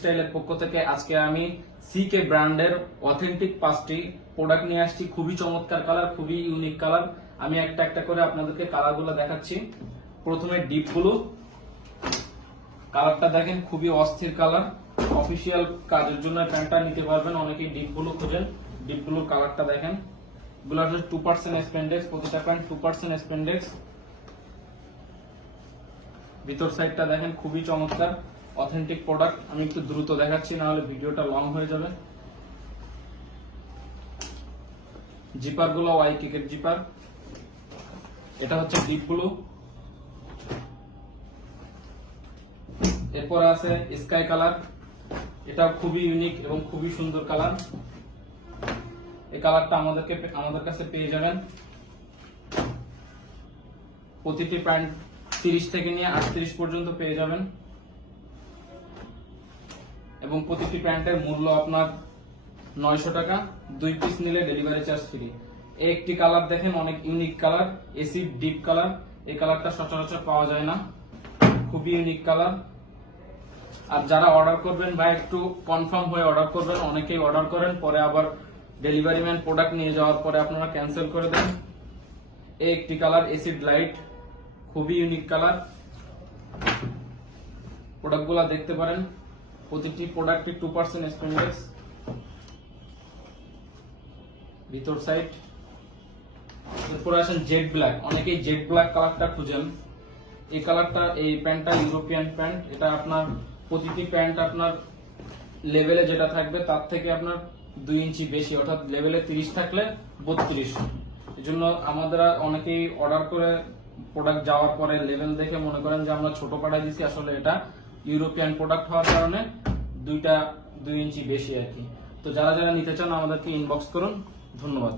স্টাইলের পক্ষ থেকে আজকে আমি সিকে ব্র্যান্ডের অথেন্টিক 5টি প্রোডাক্ট নিয়ে আসছি। খুবই চমৎকার কালার, খুবই ইউনিক কালার। আমি একটা একটা করে আপনাদেরকে কালারগুলো দেখাচ্ছি। প্রথমে ডিপ ব্লু কালারটা দেখেন, খুবই অস্থির কালার। অফিসিয়াল কাজের জন্য প্যান্টটা নিতে পারবেন, অনেকেই ডিপ ব্লু খোঁজেন। ডিপ ব্লুর কালারটা দেখেন, এগুলো হচ্ছে 2% স্প্যান্ডেক্স, প্রতিটা প্যান্ট 2% স্প্যান্ডেক্স। ভিতর সাইডটা দেখেন, খুবই চমৎকার অথেন্টিক প্রোডাক্ট। আমি একটু দ্রুত দেখাচ্ছি, না হলে ভিডিওটা লং হয়ে যাবে। জিপার গুলো ওয়াই কিকের জিপার। এটা হচ্ছে ডিপ ব্লু। এরপর আছে স্কাই কালার, এটাও খুবই ইউনিক এবং খুবই সুন্দর কালার। এই কালারটা আমাদের কাছে পেয়ে যাবেন। প্রতিটি প্যান্ট 30 থেকে নিয়ে 38 পর্যন্ত পেয়ে যাবেন এবং প্রতিটি প্যান্টের মূল্য আপনার 900 টাকা। 2 পিস নিলে ডেলিভারি চার্জ ফ্রি। একটি কালার দেখেন, অনেক unique colour, acid deep colour. এই কালারটা সচরাচর পাওয়া যায় না, খুবই ইউনিক কালার। আর যারা অর্ডার করবেন ভাই, একটু কনফার্ম হয়ে অর্ডার করবেন। অনেকেই অর্ডার করেন, পরে আবার ডেলিভারি ম্যান প্রোডাক্ট নিয়ে যাওয়ার পরে আপনারা ক্যান্সেল করে দেন। এই একটি কালার এসিড লাইট, খুবই ইউনিক কালার। প্রোডাক্টগুলো দেখতে পারেন, প্রতিটি প্রোডাক্টে 2% স্প্যান্ডেক্স। ভিতর সাইড। এরপর আসেন জেড ব্ল্যাক। অনেকেই জেড ব্ল্যাক কালারটা খুঁজেন। এই কালারটা, এই প্যান্টটা ইউরোপিয়ান প্যান্ট। এটা আপনার প্রতিটি প্যান্ট আপনার লেভেলে যেটা থাকবে তার থেকে আপনার 2 ইঞ্চি বেশি, অর্থাৎ লেভেলে 30 থাকলে 32। এই জন্য আমাদের অনেকেই অর্ডার করে প্রোডাক্ট যাওয়ার পরে লেভেল দেখে মনে করেন যে আমরা ছোট পাঠাই দিচ্ছি, আসলে এটা ইউরোপিয়ান প্রোডাক্ট হওয়ার কারণে 2 ইঞ্চি বেশি আর কি। তো যারা যারা নিতে চান আমাদেরকে ইনবক্স করুন। ধন্যবাদ।